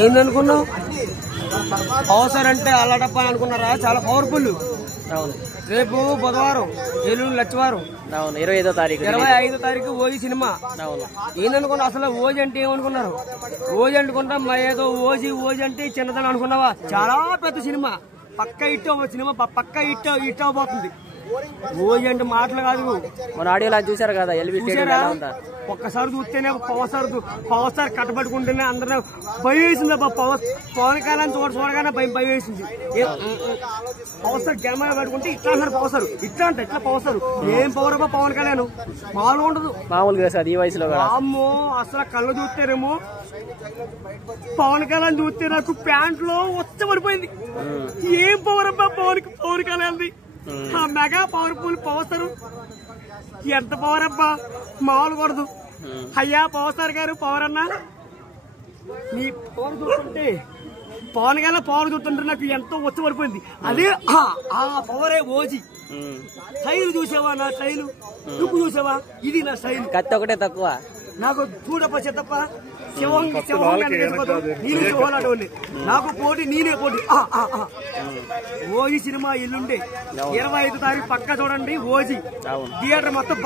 ఏందనుకున్నావు? అవసరం అంటే అల్లటప్ప అనుకున్నారా? చాలా పవర్ఫుల్. అవును. రేపు బుధవారం, ఎల్లుండి లచ్చవారం. అవును. 25వ తారీఖు. 25వ తారీఖు ఓజీ సినిమా. అవును. ఏందనుకున్నా? అసలు ఓజీ అంటే ఏమనుకున్నారు? ఓజీ అనుకుంటా ఏదో ఓజీ అంటే చిన్నదని అనుకున్నావా? చాలా పెద్ద సినిమా, పక్క హిట్ సినిమా, పక్క హిట్ అవబోతుంది. ఓజీ అంటే మాటలు కాదు. మన ఆడియోలా చూసారు కదా, చూసారా? ఒక్కసారి చూస్తేనే పవర్ స్టార్ కట్టబట్టుకుంటేనే అందరూ భయం వేసింది. పవన్ కళ్యాణ్ చూడగానే భయం వేసింది. పవర్ స్టార్ కెమెరా పట్టుకుంటే ఇట్లా అన్నారు. పవర్ స్టార్ ఇట్లా పవర్ స్టార్ ఏం పవర్ అబ్బా పవన్ కళ్యాణ్, మామూలుగా ఉండదు. మామూలుగా సార్ ఈ వయసులో అమ్మో అసలు కళ్ళు చూస్తేనేమో పవన్ కళ్యాణ్ చూస్తే నాకు ప్యాంట్ లో పడిపోయింది. ఏం పవర్ అబ్బా పవన్ కళ్యాణ్, ఆ మెగా పవర్ఫుల్ పవర్ స్టార్. ఎంత పవర్ అబ్బా, మామూలు కూడదు. అయ్యా పవర్ స్టార్ గారు, పవర్ అన్నా నీ పవర్ చూస్తుంటే, పవన్ కళ్యాణ్ పవర్ చూస్తుంటే నాకు ఎంతో పడిపోయింది. అదే ఆ పవరే ఓజీ. స్టైల్ చూసావా? నా స్టైల్ నువ్వు చూసావా? ఇది నా స్టైల్. కత్తి ఒకటే తక్కువ నాకు. చూడప్ప చెత్తప్ప నాకు పోటీ, నేనే పోటీ. ఓజీ సినిమా ఎల్లుండే 25వ తారీఖు పక్క చూడండి. ఓజీ థియేటర్ మొత్తం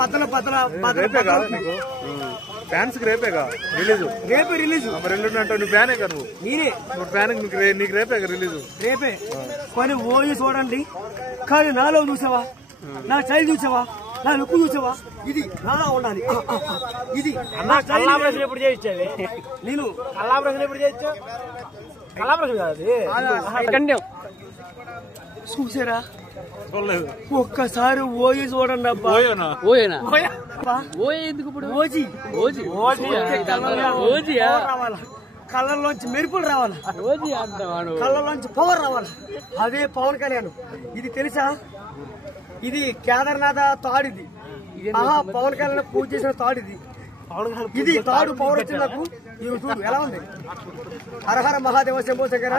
రేపే రిలీజ్. రేపే కానీ ఓజీ చూడండి. కానీ నాలో చూసావా? నా స్టైల్ చూసావా? నా లుక్ చూసావా? ఇది నాలా ఉండాలి. ఇది ఎప్పుడు చేయించేది నేను ఎప్పుడు చేయొచ్చు? చూసారా? ఒక్కసారి ఓజీ చూడండి అబ్బా. ఓజీ రావాలా, కళ్ళల్లోంచి మెరుపులు రావాలా, కళ్ళల్లోంచి పవర్ రావాలా. అదే పవన్ కళ్యాణ్. ఇది తెలుసా? ఇది కేదార్నాథ తాడిది. పవన్ కళ్యాణ్ పూజ చేసిన తాడిది. ఇది తాడు పవర్ వచ్చింది నాకు. ఇది చూడు ఎలా ఉంది. హరహర మహాదేవ శంభో శంకర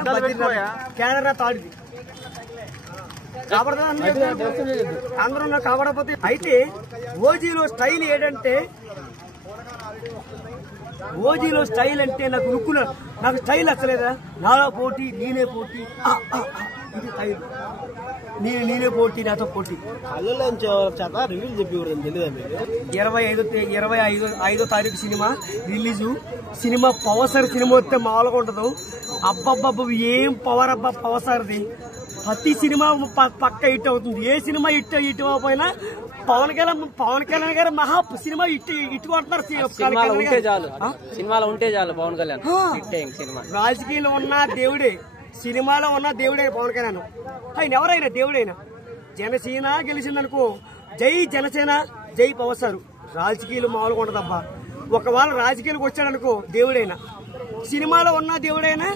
కేదార్నాథ్ తాడిది. అందరూ నాకు కాపాడకపోతే. అయితే ఓజీలో స్టైల్ ఏంటంటే, ఓజీలో స్టైల్ అంటే నాకు లుక్, నాకు స్టైల్ నచ్చలేదా? నాలో పోటీ, నేనే పోటీ. ఇది స్టైల్. నేనే పోటీ, నాతో పోటీ. 25వ తారీఖు cinema release. Cinema power star cinema వస్తే మామూలుగా ఉండదు. అబ్బబ్బబ్బ ఏం పవర్ అబ్బా పవర్ స్టార్ది. ప్రతి సినిమా పక్క హిట్ అవుతుంది. ఏ సినిమా హిట్ అవ్వకపోయినా పవన్ కళ్యాణ్ గారు మహా సినిమా హిట్ కొడుతున్నారు. సినిమాలో ఉంటే చాలు పవన్ కళ్యాణ్. రాజకీయంలో ఉన్న దేవుడే, సినిమాలో ఉన్న దేవుడే పవన్ కళ్యాణ్. ఆయన ఎవరైనా దేవుడైనా. జనసేన గెలిచిందనుకో, జై జనసేన, జై పవర్ స్టార్. రాజకీయాలు మామూలుగా ఉండదబ్బా. ఒకవేళ రాజకీయాలకు వచ్చాడనుకో దేవుడైనా, సినిమాలో ఉన్న దేవుడైనా,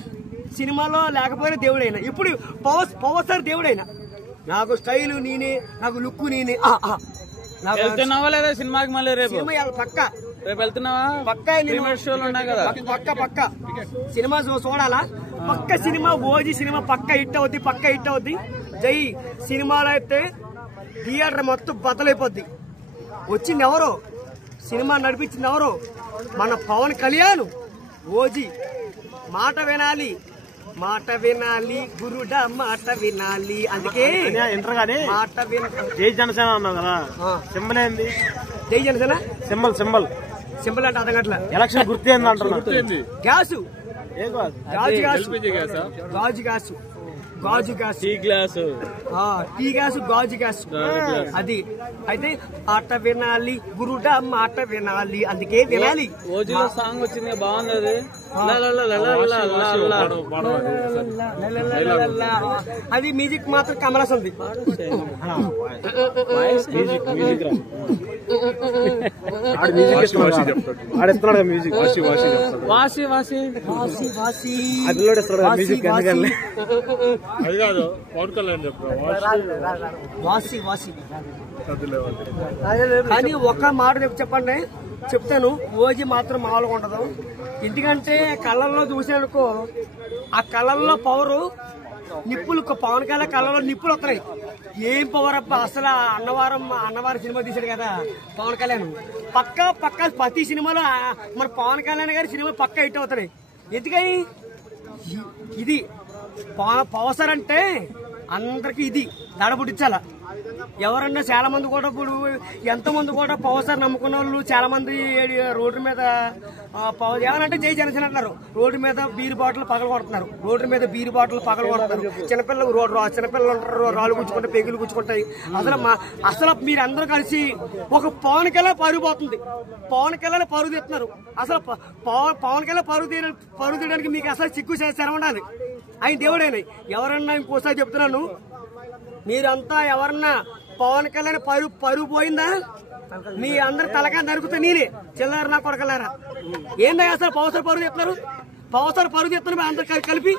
సినిమాలో లేకపోయినా దేవుడైనా. ఇప్పుడు పవర్ స్టార్ దేవుడైనా. నాకు స్టైల్ నేనే, నాకు లుక్ నేనే. వెళ్తున్నావా లేదా సినిమాకి? మళ్ళీ రేపు పక్క రేపు వెళ్తున్నావా? పక్క పక్క సినిమా చూడాలా? పక్క సినిమా ఓజీ సినిమా పక్క హిట్ అవుద్ది. జై సినిమాలో అయితే థియేటర్ మొత్తం బద్దలైపోద్ది. వచ్చింది ఎవరో, సినిమా నడిపించింది ఎవరో? మన పవన్ కళ్యాణ్. ఓజీ మాట వినాలి, గురుడా మాట వినాలి. అందుకే మాట జై జనసేన అన్నావు కదా, సింబల్ ఏంది? జై జనసేన సింబల్ అంటే అర్థం గట్ల. ఎలక్షన్ గుర్తు ఏంది అంటున్నా? గ్యాసు, గాజు గ్యాస్. అది అయితే ఆట వినాలి, గురుడా మాట వినాలి. అందుకే వినాలి. ఓజీలో సాంగ్ వచ్చింది, బాగుంది. అది మ్యూజిక్ మాత్రం కమలాసంది. కానీ ఒక్క మాట చెప్పండి, చెప్తాను. ఓజీ మాత్రం మామూలుగా ఉండదు. ఎందుకంటే కళ్ళల్లో చూసానుకో, ఆ కళ్ళల్లో పవరు నిప్పులు. పవన్ కళ్యాణ్ కళ్ళలో నిప్పులు వస్తున్నాయి. ఏం పవర్ అబ్బా అసలు. అన్నవారం సినిమా తీశాడు కదా పవన్ కళ్యాణ్. పక్క ప్రతి సినిమాలో మన పవన్ కళ్యాణ్ గారి సినిమా పక్క హిట్ అవుతున్నాయి. ఎందుకని ఇది పవసర్ అంటే అందరికి ఇది దడబుట్టించాల. ఎవరన్నా చాలా మంది కూడా ఇప్పుడు ఎంతమంది కూడా పవసర్ నమ్ముకున్న వాళ్ళు చాలా మంది రోడ్డు మీద ఏమనంటే జై జనసేన అంటున్నారు. రోడ్డు మీద బీరు బాటిల్ పగల కొడుతున్నారు. రోడ్డు మీద బీరు బాటిల్ పగల కొడుతున్నారు. చిన్నపిల్లలు ఉంటారు, రాళ్ళు గుచ్చుకుంటాయి, పెగులు గుచ్చుకుంటాయి. అసలు మీరందరూ కలిసి ఒక పవన్ కళ్యాణ్ పరుగు పోతుంది. పవన్ కళ్యాణ్ పరుగు తీస్తున్నారు. అసలు పవన్ కళ్యాణ్ పరుగు తీయడానికి మీకు అసలు చిక్కు శరం ఉండాలి. ఆయన దేవుడైనా ఎవరన్నా ఇంకోసారి చెప్తున్నాను, మీరంతా ఎవరన్నా పవన్ కళ్యాణ్ పరుగు పోయిందా మీ అందరు తలకా నరుకుతా నేనే చిల్లర నా కొడకలారా. ఏందా అసలు పవసర పరుగు చెప్తున్నారు, పవసర పరుగు చెప్తున్నారు మీ అందరు కలిపి.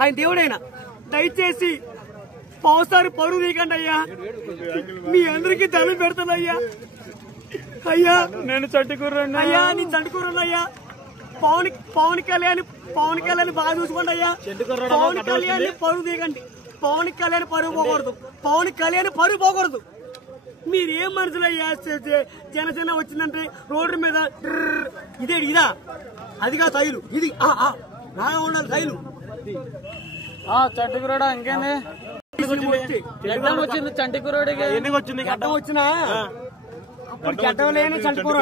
ఆయన దేవుడైనా దయచేసి పవసరి పరుగు తీయకండి అయ్యా, మీ అందరికీ దండం పెడతాను అయ్యా. అయ్యా నేను చంటికూరను అయ్యా, నేను చంటికూరను అయ్యా. పవన్ కళ్యాణ్ బాగా చూసుకోండి అయ్యా. పవన్ కళ్యాణ్ పరుగు తీయకండి. పవన్ కళ్యాణ్ పరుగు పోకూడదు. పవన్ కళ్యాణ్ పరుగు పోకూడదు. మీరేం మనుషులు అయ్యా. జనసేన వచ్చిందంటే రోడ్డు మీద ఇదా అదిగా తైలు ఇది బాగా ఉండాలి తైలు. చంటికూరడా ఇంకేంది వచ్చింది చంటికూరడికి గడ్డం వచ్చినా అప్పుడు గడ్డం లేని చంటికూర